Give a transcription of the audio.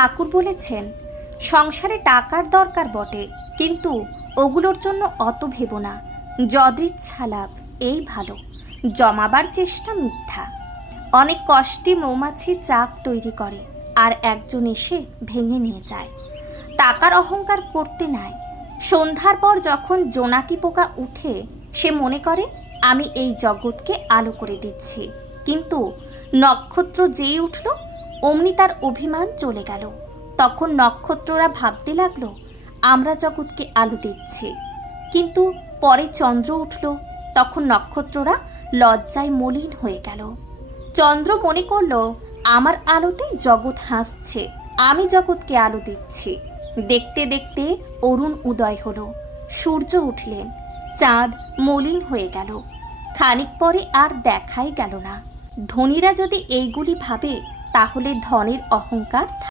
ঠাকুর বলেছেন, সংসারে টাকার দরকার বটে, কিন্তু ওগুলোর জন্য অত ভেবো না। যদৃচ্ছা লাভ এই ভালো, জমাবার চেষ্টা মিথ্যা। অনেক কষ্টে মৌমাছি চাক তৈরি করে, আর একজন এসে ভেঙে নিয়ে যায়। টাকার অহংকার করতে নাই। সন্ধ্যার পর যখন জোনাকি পোকা উঠে, সে মনে করে আমি এই জগৎকে আলো করে দিচ্ছি, কিন্তু নক্ষত্র যেই উঠল অমনি তার অভিমান চলে গেল। তখন নক্ষত্ররা ভাবতে লাগলো আমরা জগৎকে আলো দিচ্ছি, কিন্তু পরে চন্দ্র উঠল, তখন নক্ষত্ররা লজ্জায় মলিন হয়ে গেল। চন্দ্র মনে করল আমার আলোতে জগৎ হাসছে, আমি জগৎকে আলো দিচ্ছি। দেখতে দেখতে অরুণ উদয় হলো, সূর্য উঠলেন, চাঁদ মলিন হয়ে গেল। খানিক পরে আর দেখাই গেল না। ধনীরা যদি এইগুলি ভাবে, তাহলে ধনের অহংকার